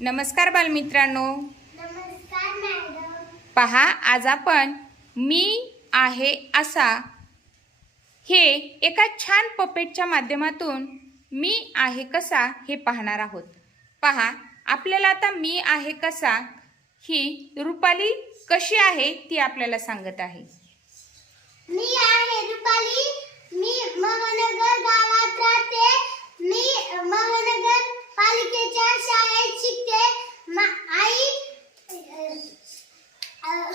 नमस्कार बालमित्रांनो. पहा आज आपण मी आहे असा हे एका छान पपेटच्या माध्यमातून मी आहे कसा हे पाहणार आहोत. पहा आपल्याला आता मी आहे कसा ही रुपाली कशी आहे ती आपल्याला सांगत आहे. मी आहे रुपाली मी महानगर गावात राहते मी महानगर पालिकेच्या शाळेत शिकते मा- आई अ, अ,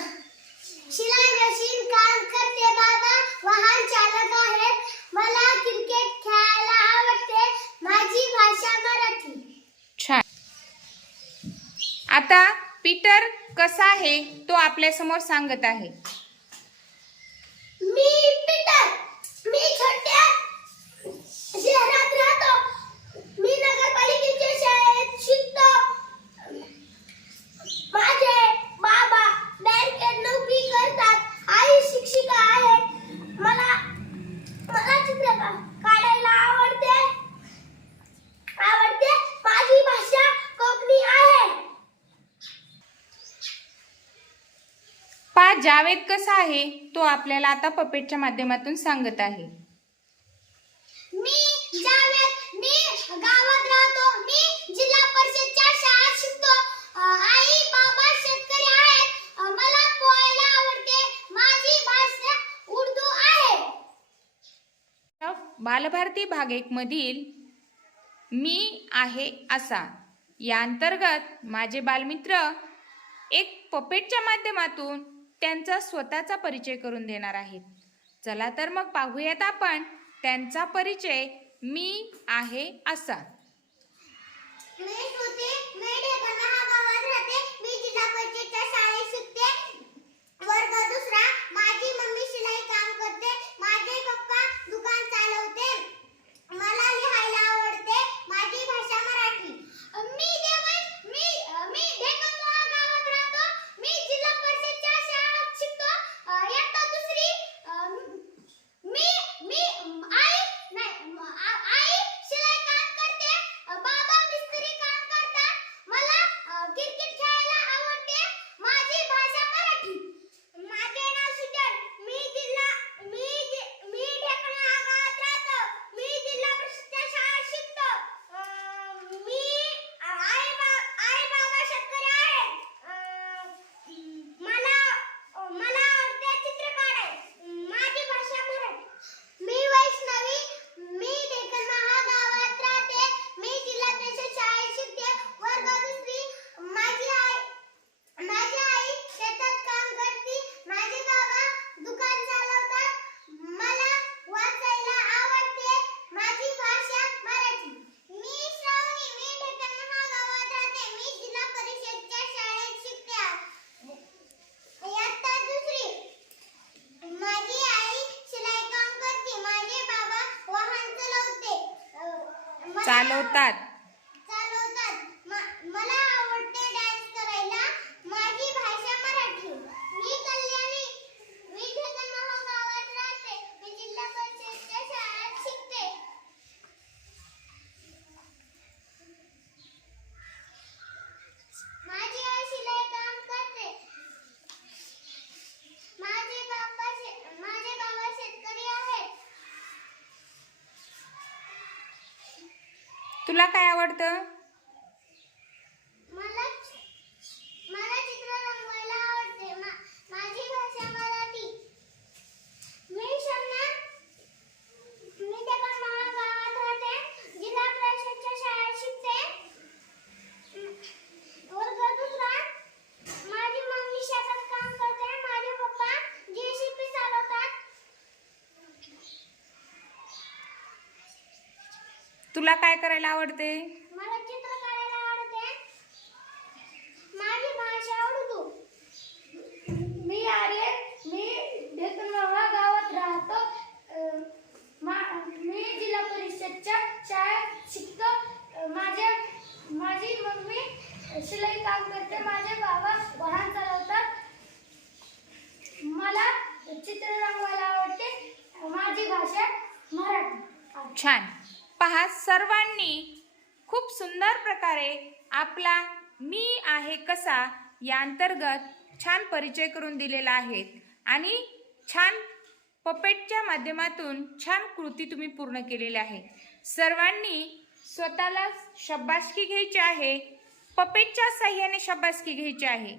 शिलाई मशीन काम करते बाबा वाहन चालक आहेत मला क्रिकेट खेळायला आवडते माझी भाषा मराठी छान आता पीटर कसा आहे तो आपल्यासमोर सांगत आहे मी पीटर मी छोट्या शहरात राहतो मी नगरपालिकेच्या शाळेत शिकतो माझे बाबा बँकेत नोकरी करतात आई शिक्षिका आहे मला मला चित्र का- काढायला आवडते आवडते माझी भाषा कोकणी आहे पा जावेद कसा आहे तो आपल्याला आता पपेटच्या माध्यमातून सांगत आहे. मी जावेद मी गावात राहतो मी जिल्हा परिषदच्या शाळेत शिकतो. अ, आई बाबा शेतकरी आहेत. अ, मला पोहायला आवडते. माझी भाषा उर्दू आहे. बालभारती भाग एक मधील मी आहे असा. या अंतर्गत माझे बालमित्र एक पपेटच्या माध्यमातून त्यांचा स्वतःचा परिचय करून देणार आहेत. चला तर मग पाहूयात आपण त्यांचा परिचय मी आहे असा मी श्रुती मी ढेकणा हा गावात राहते मी जिल्हा परिषदच्या शाळेत शिकते वर्ग दुसरा माझी मम्मी शिलाई काम करते माझे पप्पा दुकान चालवते मला लिहायला आवडते माझी भाषा मराठी मी देवश मी मी ढेकणा हा गावात राहतो मी जिल्हा परिषदच्या शाळेत शिकतो अ, इयत्ता दुसरी अ, मी मी आई नाही म- आ- आई शिलाई काम करते अ, बाबा मिस्त्री काम करतात मला अ, क्रिकेट खेळायला आवडते माझी भाषा मराठी माझे नाव सुजल मी जिल्हा मी जि- मी ढेकणा या गावात राहतो मी जिल्हा परिषदच्या शाळेत शिकतो अ, मी आई बा- आई बाबा शेतकरी आहेत अ, मला मला आवडते चित्र काढाय माझी भाषा मराठी मी वैष्णवी मी डेक्कन महागावात राहते मी जिल्हा परिषद शाळेत शिकते वर्ग दुसरी माझी आई माझी आई शेतात काम करते माझे बाबा दुकान चालवतात मला वाचायला आवडते माझी भाषा मराठी मी श्रावणी मी डेक्कन महागावात राहते मी जिल्हा परिषदच्या शाळेत शिकते इयत्ता दुसरी माझी आई शिलाई काम करते माझे बाबा वाहन चालवते अ, मला- चालवतात चालवतात म- मला आवडते डान्स करायला माझी भाषा मराठी मी कल्याणी मी ढेकणा गावात राहते मी जिल्हा परिषदच्या शाळेत शिकते माझी आई शिलाई काम करते माझे बाबा शे- माझे बाबा शेतकरी आहेत तुला काय आवडतं मला मला चित्र रंगवायला आवडते मा- माझी भाषा मराठी मी शम्या मी ढेकण महागावात राहते जिल्हा परिषदच्या शाळेत शिकते वर्ग दुसरा माझी मम्मी शेतात काम करते माझे पप्पा जेसीबी चालवतात तुला काय करायला आवडते? मला चित्र काढायला आवडते. माझी भाषा उर्दू. मी मी गावात राहतो. मा- जिल्हा परिषदच्या शाळेत शिकतो. अ, माझ्या माझी मम्मी शिलाई काम करते. माझे बाबा वाहन चालवतात. मला चित्र रंगवायला आवडते. माझी भाषा मराठी छान. आहात सर्वांनी खूप सुंदर प्रकारे आपला मी आहे कसा या अंतर्गत छान परिचय करून दिलेला आहे. आणि छान पपेटच्या माध्यमातून छान कृती तुम्ही पूर्ण केलेल्या आहे. सर्वांनी स्वतःला शब्बासकी घ्यायची आहे. पपेटच्या साह्याने शब्बासकी घ्यायची आहे.